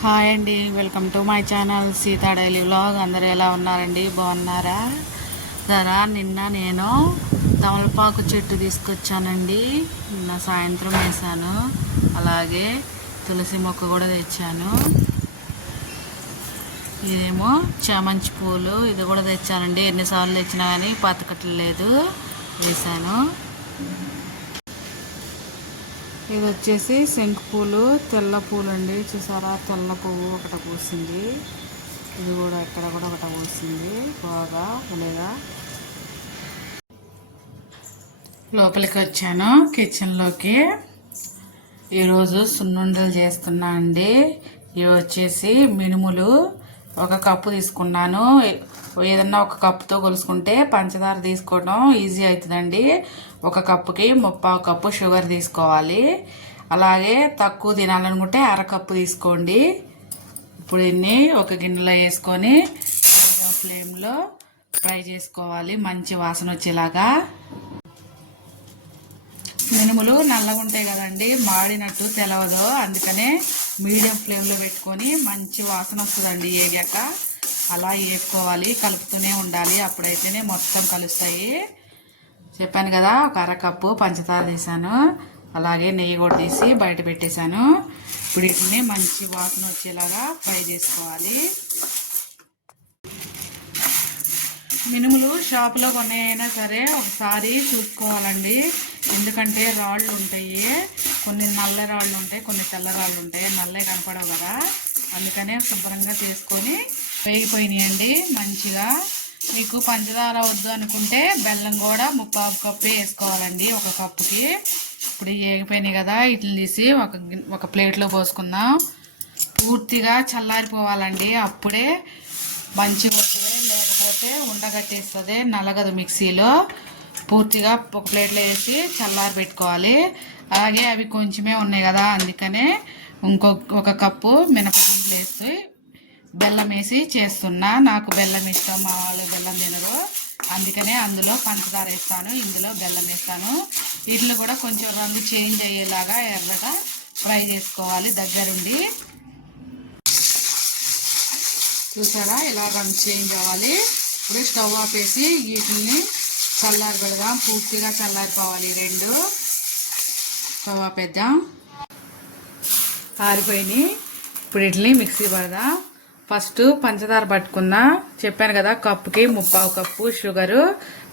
Hi అండి, welcome to my channel Sita daily vlog. అందరూ ఎలా ఉన్నారండి? బాగున్నారా? నిన్న నేను తమలపాకు చెట్టు తీసుకొచ్చానండి. నిన్న సాయంత్రం వేసాను. అలాగే తులసి మొక్క కూడా తెచ్చాను. ఇదేమో చామంతి పూలు, ఇది కూడా తెచ్చానండి. ఎన్నిసార్లు తెచ్చినా కానీ బతకట్లేదు, వేసాను. ఇది వచ్చేసి శంకు పూలు, తెల్ల పూలు అండి. చూసారా, తెల్ల పువ్వు ఒకటి పూసింది. ఇది కూడా ఇక్కడ కూడా ఒకటి పూసింది. బాగా లేదా లోపలికి వచ్చాను కిచెన్లోకి. ఈరోజు సున్నుండలు చేస్తున్నా అండి. ఇవి వచ్చేసి మినుములు ఒక కప్పు తీసుకున్నాను. ఏదన్నా ఒక కప్పుతో కొలుసుకుంటే పంచదార తీసుకోవడం ఈజీ అవుతుందండి. ఒక కప్పుకి 3/4 కప్పు షుగర్ తీసుకోవాలి. అలాగే తక్కువ తినాలనుకుంటే అరకప్పు తీసుకోండి. ఇప్పుడు ఇన్ని ఒక గిన్నెలో వేసుకొని ఫ్లేమ్లో ఫ్రై చేసుకోవాలి, మంచి వాసన వచ్చేలాగా. మినుములు నల్లగా ఉంటాయి కదండి, మాడినట్టు తెలవదు. అందుకనే మీడియం ఫ్లేమ్లో పెట్టుకొని మంచి వాసన వస్తుందండి ఏగాక. అలా వేసుకోవాలి, కలుపుతూనే ఉండాలి. అప్పుడైతేనే మొత్తం కలుస్తాయి. చెప్పాను కదా, ఒక అరకప్పు పంచదార తీసాను. అలాగే నెయ్యి కూడా తీసి బయట పెట్టేశాను. ఇప్పుడు వీటిని మంచి వాసన వచ్చేలాగా ఫ్రై చేసుకోవాలి. మినుములు షాపులో కొన్నాయినా సరే ఒకసారి చూసుకోవాలండి. ఎందుకంటే రాళ్ళు ఉంటాయి, కొన్ని నల్ల రాళ్ళు ఉంటాయి, కొన్ని తెల్ల రాళ్ళు ఉంటాయి. నల్లే కనపడవు కదా, అందుకనే శుభ్రంగా చేసుకొని వేగిపోయినాయండి మంచిగా. మీకు పంచదార వద్దు అనుకుంటే బెల్లం కూడా 3/4 కప్పు వేసుకోవాలండి ఒక కప్పుకి. ఇప్పుడు వేగిపోయినాయి కదా, ఇట్లా తీసి ఒక ప్లేట్లో పోసుకుందాం. పూర్తిగా చల్లారిపోవాలండి, అప్పుడే మంచిగా వస్తుంది. లేకపోతే ఉండగట్టేస్తుంది, నలగదు మిక్సీలో. పూర్తిగా ఒక ప్లేట్లో వేసి చల్లారి పెట్టుకోవాలి. అలాగే అవి కొంచెమే ఉన్నాయి కదా, అందుకనే ఒక కప్పు మినపగుళ్ళు వేసి బెల్లం వేసి చేస్తున్నా. నాకు బెల్లం ఇష్టం, మా వాళ్ళు బెల్లం తినరు, అందుకనే అందులో పంచదార వేస్తాను, ఇందులో బెల్లం వేస్తాను. వీటిలో కూడా కొంచెం రంగు చేంజ్ అయ్యేలాగా ఎర్రగా ఫ్రై చేసుకోవాలి దగ్గరుండి. చూసారా, ఇలా రంగు చేంజ్ అవ్వాలి. ఇప్పుడు స్టవ్ ఆపేసి వీటిని చల్లారి పెడదాం. పూర్తిగా చల్లారిపోవాలి. రెండు స్టవ్ ఆపేద్దాం. ఆరిపోయినాయి. ఇప్పుడు వీటిని మిక్సీ పడదాం. ఫస్ట్ పంచదార పట్టుకున్నా. చెప్పాను కదా, కప్పుకి 3/4 కప్పు షుగరు,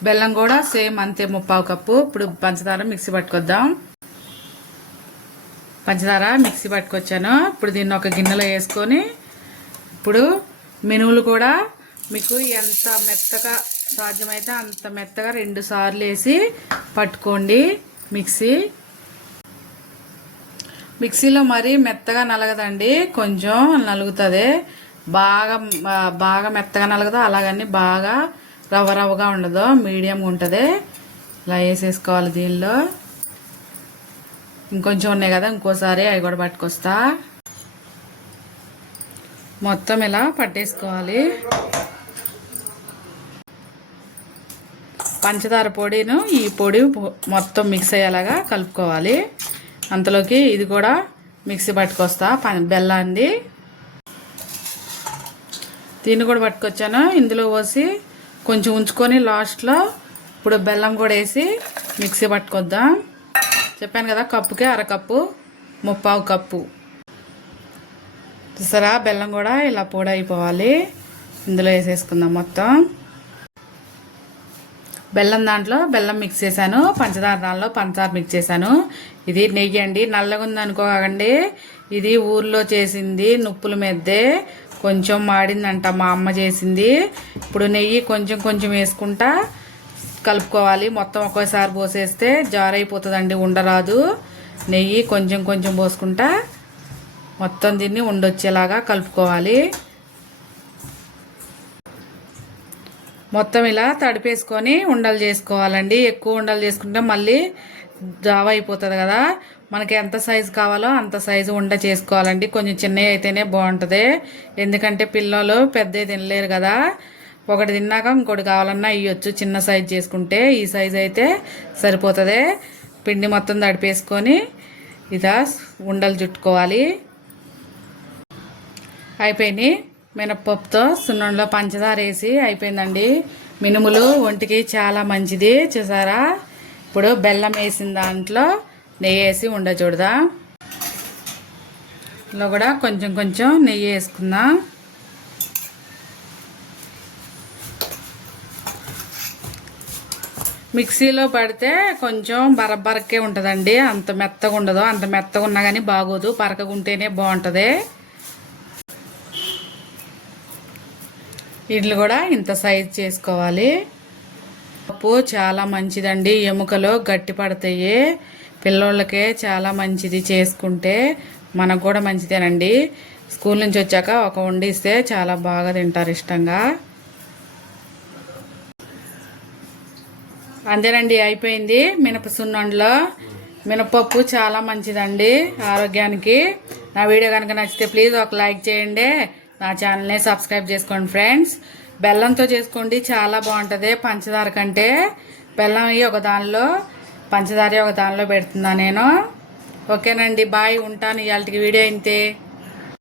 బెల్లం కూడా సేమ్ అంతే 3/4 కప్పు. ఇప్పుడు పంచదార మిక్సీ పట్టుకొద్దాం. పంచదార మిక్సీ పట్టుకొచ్చాను. ఇప్పుడు దీన్ని ఒక గిన్నెలో వేసుకొని, ఇప్పుడు మినుములు కూడా మీకు ఎంత మెత్తగా సాధ్యమైతే అంత మెత్తగా 2 సార్లు వేసి పట్టుకోండి. మిక్సీలో మరీ మెత్తగా నలగదండి, కొంచెం నలుగుతుంది. బాగా మెత్తగా నలగదు, అలాగని బాగా రవ్వగా ఉండదు, మీడియంగా ఉంటుంది. ఇలా వేసేసుకోవాలి. దీనిలో ఇంకొంచెం ఉన్నాయి కదా, ఇంకోసారి అవి కూడా పట్టుకొస్తా. మొత్తం ఇలా పట్టేసుకోవాలి. పంచదార పొడిను ఈ పొడి మొత్తం మిక్స్ అయ్యేలాగా కలుపుకోవాలి. అంతలోకి ఇది కూడా మిక్సీ పట్టుకొస్తా, బెల్లాన్ని. దీన్ని కూడా పట్టుకొచ్చాను. ఇందులో పోసి కొంచెం ఉంచుకొని లాస్ట్లో ఇప్పుడు బెల్లం కూడా వేసి మిక్సీ పట్టుకొద్దాం. చెప్పాను కదా, కప్పుకి అరకప్పు 3/4 కప్పు. చూసారా, బెల్లం కూడా ఇలా పొడి అయిపోవాలి. ఇందులో వేసేసుకుందాం మొత్తం. బెల్లం దాంట్లో బెల్లం మిక్స్ చేశాను, పంచదార దాంట్లో పంచదార మిక్స్ చేశాను. ఇది నెయ్యి అండి, నల్లగా ఉంది అనుకోకండి. ఇది ఊర్లో చేసింది, నుప్పుల మీదే కొంచెం మాడిందంట, మా అమ్మ చేసింది. ఇప్పుడు నెయ్యి కొంచెం కొంచెం వేసుకుంటా కలుపుకోవాలి. మొత్తం ఒకేసారి పోసేస్తే జారైపోతుందండి, ఉండరాదు. నెయ్యి కొంచెం కొంచెం పోసుకుంటా మొత్తం దీన్ని ఉండొచ్చేలాగా కలుపుకోవాలి. మొత్తం ఇలా తడిపేసుకొని ఉండలు చేసుకోవాలండి. ఎక్కువ ఉండలు చేసుకుంటే మళ్ళీ జావ అయిపోతుంది కదా. మనకి ఎంత సైజు కావాలో అంత సైజు ఉండ చేసుకోవాలండి. కొంచెం చిన్నవి అయితేనే బాగుంటుంది, ఎందుకంటే పిల్లలు పెద్దవి తినలేరు కదా. ఒకటి తిన్నాక ఇంకోటి కావాలన్నా ఇవ్వచ్చు చిన్న సైజు చేసుకుంటే. ఈ సైజు అయితే సరిపోతుంది. పిండి మొత్తం తడిపేసుకొని ఇలా ఉండలు చుట్టుకోవాలి. అయిపోయినాయి. మినపప్పుతో సున్నుండలో పంచదార వేసి అయిపోయిందండి. మినుములు ఒంటికి చాలా మంచిది చూసారా. ఇప్పుడు బెల్లం వేసిన దాంట్లో నెయ్యి వేసి చూడదా. ఇందులో కూడా కొంచెం కొంచెం నెయ్యి వేసుకుందాం. మిక్సీలో పడితే కొంచెం బరబరకే ఉంటుందండి, అంత మెత్తగా ఉండదు. అంత మెత్తగా ఉన్నా కానీ బాగోదు, పరకగుంటేనే బాగుంటుంది. ఇడ్లు కూడా ఇంత సైజ్ చేసుకోవాలి. పప్పు చాలా మంచిదండి, ఎముకలు గట్టి పడతాయి. పిల్లోళ్ళకే చాలా మంచిది చేసుకుంటే, మనకు కూడా మంచిదేనండి. స్కూల్ నుంచి వచ్చాక ఒక వండిస్తే చాలా బాగా తింటారు ఇష్టంగా. అంతేనండి, అయిపోయింది. మినప సున్నుండలో మినపప్పు చాలా మంచిదండి ఆరోగ్యానికి. నా వీడియో కనుక నచ్చితే ప్లీజ్ ఒక లైక్ చేయండి, నా ఛానల్ని సబ్స్క్రైబ్ చేసుకోండి ఫ్రెండ్స్. బెల్లంతో చేసుకోండి, చాలా బాగుంటుంది పంచదార కంటే. బెల్లం ఒక దానిలో, పంచదార ఒక దానిలో పెడుతున్నా నేను. ఓకేనండి, బాయ్, ఉంటాను. ఇవాళకి వీడియో ఇంతే.